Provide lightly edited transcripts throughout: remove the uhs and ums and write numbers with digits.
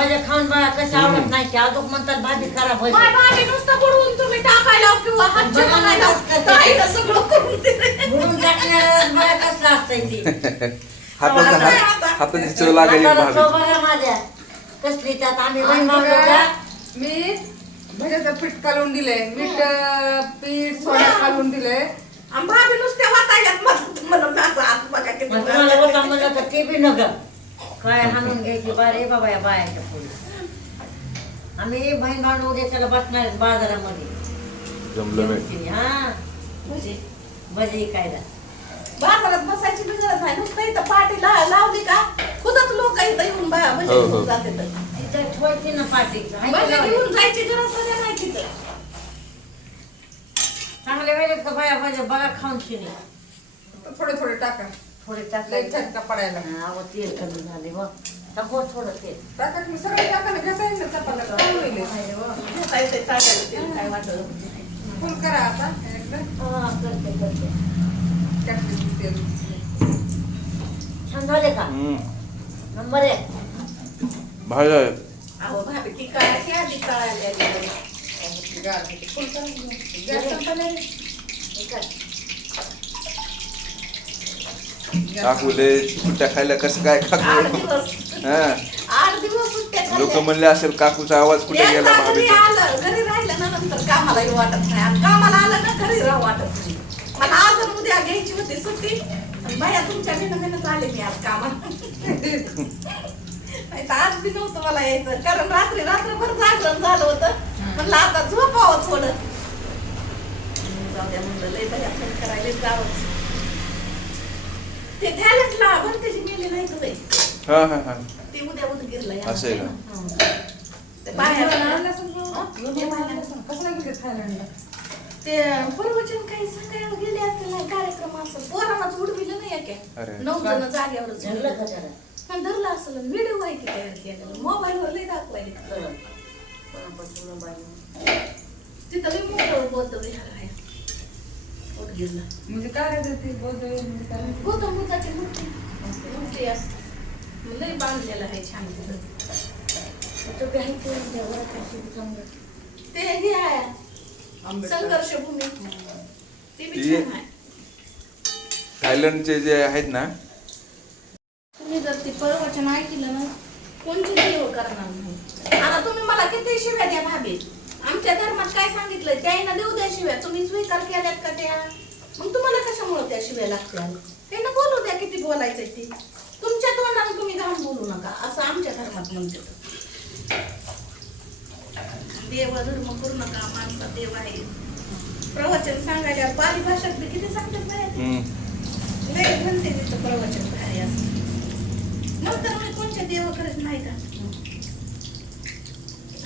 भाज्या खाऊन बघा कशा आवडत नाही की अजून म्हणतात भाजी खराब होईल. भाजी नुसतं बुडवून तुम्ही टाकायला किंवा हातच्या बनायला ताईला सगळं करून दिले. बुडून टाकण्याला बघा कसलं असतंय ते. हाताची चव लागायची हाताला चव भाभी. बघा माझ्या कसली त्यात आम्ही बहीण भाऊ का मी भज्याचं पीठ काढून दिले, मीठ पीठ सोडा काढून दिले. भाभी नुसत्या वाटायला मला माझा हात बघा किती मग तुम्हाला बोलता म्हणलं तर ते बी नग काय हाणून घ्यायची बारे बाबा या बायाच्या पुढे. आम्ही बहीण भाऊ उद्या त्याला बसणार बाजारामध्ये जमलं नाही. हा भजी खायला बाजारात बसायची बी गरज नाही. नुसतं इथं पाठी लावली का खुदच लोक इथं येऊन भजी हो, हो. घेऊन जाते तर. तिथं ठेवायची ना पाठी भजी घेऊन जायची गरज सगळ्या नाही तिथं. चांगले वेळेत का बाया भाज्या बघा खाऊन शिने थोडे थोडे टाका, थोडे लई टाकले झटका पडायला. अहो तेल कमी झाले व टाको थोडं तेल टाका की सगळे टाका ना, घेता येईल ना चपात्या. काय होईल हे? घेता येते टाकायला तेल, काय वाटलं. फुल करा आता एकदम. हा करते करते टाकते तेल. छान झाले का नंबर आहे भाज्या अहो भाभी ती काळाची आधी काळाली फुल करा. गॅस संपला रे. काकूले सुट्ट्या खायला कसं काय 8 काकू दिवस हा 8 दिवस सुट्ट्या लोक खाल्ल्या. म्हणले असेल काकूचा आवाज कुठे गेला एकदा घरी भाभीचा. आलं, घरी राहिलं ना नंतर कामाला येऊ वाटत नाही. आणि कामाला आलं ना घरी राहू वाटत नाही. मला आज आणि उद्या घ्यायची होती सुट्टी. आणि बाया तुमच्या मेहनत आले मी आज कामाला. नाही तर आज बी नव्हतं मला यायचं, कारण रात्रभर जागरण झालं होतं. म्हणलं आता झोपावं थोडं. जाऊ द्या म्हणलं, लय बाया फोन करायला जावंच. ते टॅलेंटला बरं त्याची मेले नाही तर बाई. हा हा हा ते उद्या उदगीरला या. असं आहे का? ते बाया ते प्रवचन काही सांगायला गेले असतील नाही, कार्यक्रम असं पोरांनाच उडविलं नाही अरे. काय 9 जण जागेवरच धरलं का त्याला पण धरलं असलं. व्हिडिओ आहे की तयार केलेला, मोबाईलवर लई दाखवायला. कोणापासून मोबाईल तिथं लई मोठं बौद्ध विहार आहे उदगीरला. म्हणजे काय राहते ते बौद्ध म्हणजे काय राहते? गौतम बुद्धाची मूर्ती असते. लई बांधलेलं आहे छान तिथं. तो काही करून द्या बरं कशी समजा ते हे आहे संघर्ष भूमी, ते बी छान आहे. थायलंडचे जे आहेत ना तुम्ही जर ते प्रवचन ऐकलं ना कोणची देव करणार नाही. आता तुम्ही मला किती शिव्या द्या भाभी, आमच्या धर्मात काय सांगितलंय त्याईनं देऊ द्या शिव्या. तुम्ही स्वीकार केल्यात का त्या, मग तुम्हाला कशामुळे त्या शिव्या लागतात. त्यांना बोलू द्या किती बोलायचंय ते. तुमच्या तोंडाने तुम्ही घाण बोलू नका असं आमच्या धर्मात म्हणतात. देव धर्म करू नका, माणसा देव आहे. प्रवचन सांगायला पाली भाषेत बी किती सांगतात नाही लय म्हणते तिथं प्रवचन भारी असं. नंतर मी कोणच्या देवाकडेच नाही का,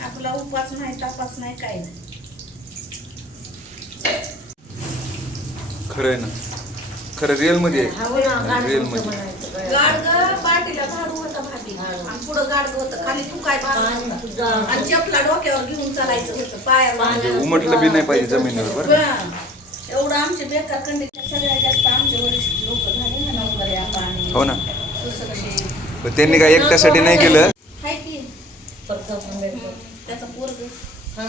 आपला उपास नाही तपास नाही काय नाही. खरं आहे ना, खरं रिअल मध्ये हो ना गाणं रिअल कोणतं मध्ये म्हणायचं गाडगं पाठीला झाडू होतं भाभी, आणि पुढं गाडगं होतं, खाली तू काय पाणी बांधलं सुद्धा आणि चपला डोक्यावर घेऊन चालायचं होतं पायावर. पाणी उमटलं बी नाही पाहिजे जमिनीवर बरं. बरं. एवढं आमचे बेकार कंडिशन. सगळ्यात जास्त आमचे वरिष्ठ लोक झाले ना नवकऱ्या पाणी हो ना, सुसरशे. पण त्यांनी काय एकट्यासाठी नाही केलं. हाय की फक्त सांगायचं त्याचं पोरग हा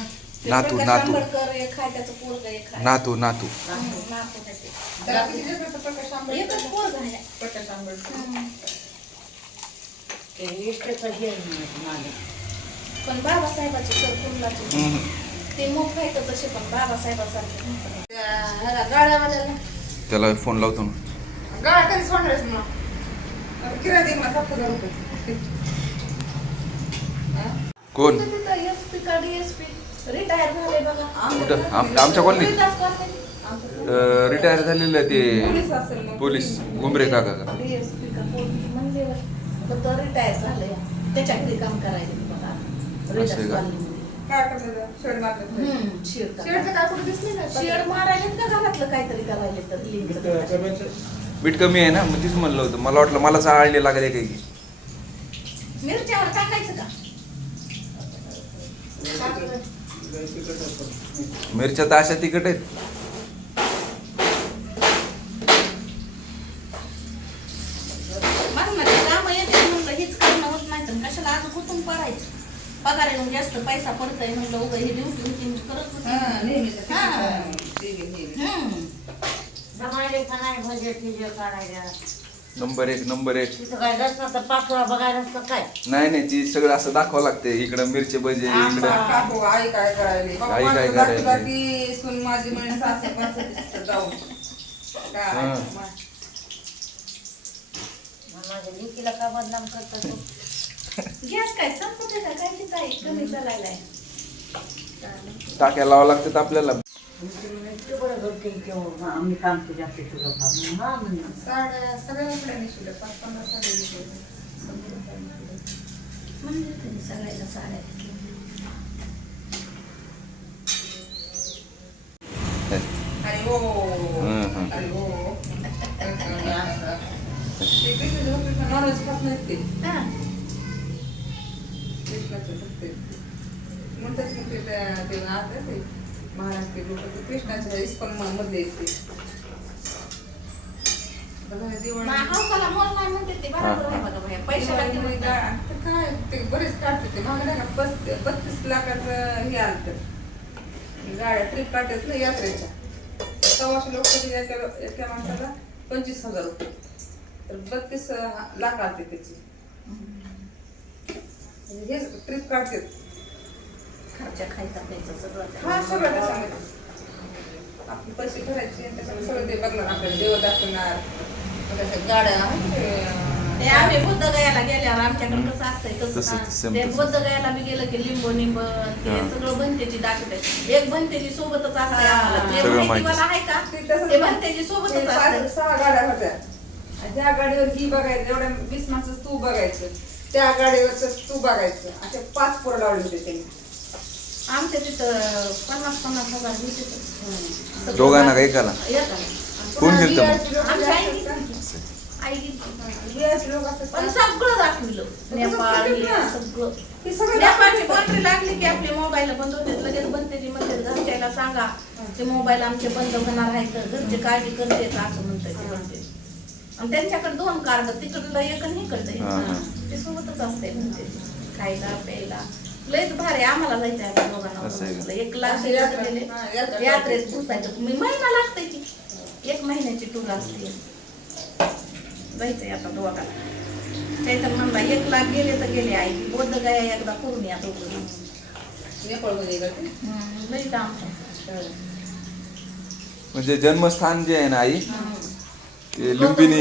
नातू प्रकाश नातू आंबेडकर एक आहे, त्याचं पोरग एक आहे. नातू नातू नातू आहे ते. त्याला किती दिवस होतं प्रकाश आंबेडकर? एकच पोरग आहे. प्रकाश आंबेडकर. ते इष्टचं हे माझं पण बाबासाहेबाचे सर कुंडलाचे हम्म. ते मोठं आहे तर तसे पण बाबासाहेबासारखे मोठं. त्या ह्याला गाड्यावाल्याला त्याला फोन लावतो ना. गाड्या कधी सोडणारच मग? आता किराया दे मला 7,000 रुपये. हा? कोण तिथं SP का DSP रिटायर झाले बघा. कुठं? आमच्या कॉलनीत? रिटायर झाले. रिटायर झालेलं ते पोलीस असेल मग. पोलीस घुमरे काका का DSP का पोलीस म्हणजे तर रिटायर झाले. त्याच्या घरी काम करायचे बघा. असं आहे का? काय करतात? शेड मारतात. शेड शेडचं काय कुठे दिसले नाही? शेड मारायला का घरातलं काहीतरी करायला तर लिंक मीठ कमी आहे ना, मग तीच म्हणलं होतं. मला वाटलं मला चाळले लागले काही की. मिरच्यावर टाकायचं का? मिरच्या तर अशा तिखट आहेत. माझं काम येते म्हणलं हेच करणं होत नाही तर कशाला आज कुठून पडायचं पगारातून जास्त पैसा पडतोय म्हणलं उगा ही ड्युटी होती मी करत होती. हा, नेहमीचं हा. ते नेहमी. हम्म. जमायले का नाही भजे फिजे काढायला नंबर एक तिथं काय नसतं तर पाठवा बघायला नसतं काय नाही ती सगळं असं दाखवावं लागते इकडं मिरची भजी इकडं काकू आई काय करायली बाबा, आई काय माझं करायली? बाकी सून माझी म्हणे सासू पासू दिसतं जाऊन काय हा. माझ्या लेकीला का बदनाम करतो तू गॅस काय संपत आहे का काय की काय कमी चालायलाय टाक्या लावावं लागतात आपल्याला इतकं बरं घडते तेव्हा आम्ही काम तुझ्या तुझं काम हा म्हणलं साड्या सगळ्या उकड्या निशिल्या 5-50 साड्या निशिल्या. म्हणजे तुम्ही सगळ्याला साड्या अरे हो हं. अरे हो ते कशी झोपली नॉनव्हेज खात नाहीत ते हा. कृष्णाचं भक्त आहेत ते. म्हणतात की ते नात आहे ते महाराष्ट्र लोक ते कृष्णाच्या इस्कॉन मधले आहेत ते बघा दिवाळी हौसाला मोल नाही म्हणते ते बरोबर आहे बघा बाया. पैशाला दिवाळी किंमत नाही. ते काय ते बरेच काढते ते महाग नाही का 32 लाखाचं हे आलं गाड्या ट्रिप काढतात ना यात्रेच्या 100 लोक एका माणसाला 25,000 रुपये तर 32 लाख आलते त्याची हे ट्रिप काढतात खर्चा खायचा प्यायचा सगळं हा सगळं त्याच्यामध्ये आपले पैसे भरायचे आणि त्याच्यामध्ये सगळं ते बघणार आपल्याला देव दाखवणार मग त्याच्या गाड्या ते आम्ही बुद्धगयाला गेल्यावर आमच्याकडे कसं असतंय तसं, तसं same ते तसं. बुद्धगयाला बी गेलं की लिंबू ते हा. सगळं भंतेची दाखवते एक भंतेची सोबतच असते आम्हाला ते सगळं माहितीवाला आहे का ते भंतेची सोबतच असते 6 गाड्या होत्या आणि ज्या गाडीवर ही बघायचं एवढ्या 20 माणसं तू बघायचं त्या गाडीवरच तू बघायचं असे 5 पोरं लावले होते त्यांनी आमच्या तिथं 50,000 भेटत दोघांना का एकाला कोण गेलतं मग आमची आई गेली. आई गेली. लोक असं पण सगळं दाखविलं नेपाळ हे सगळं हे सगळं नेपाळची बंद लागली की आपले मोबाईल बंद होते लगेच बंदतेची म्हणते घरच्याला सांगा ते मोबाईल आमचे बंद होणार आहे तर घरचे काळजी करते का असं म्हणते ते म्हणते आणि त्यांच्याकडे 2 कार्ड तिकडलं एक आणि इकडलं हा, हा. एक ते सोबतच असते म्हणते खायला प्यायला लयच भारी आम्हाला जायचं आहे आता असं आहे का? दोघांना 1 लाख गेले हा, यात्रा. यात्रेत घुसायचं मी महिना लागतंय की 1 महिन्याची टूर असते जायचंय आता दोघांना काहीतर म्हणला 1 लाख गेले तर गेले आई बोध गया एकदा करून या दोघं नेपाळमध्ये गेलं लई काम म्हणजे जन्मस्थान जे आहे ना आई ते लुंबिनी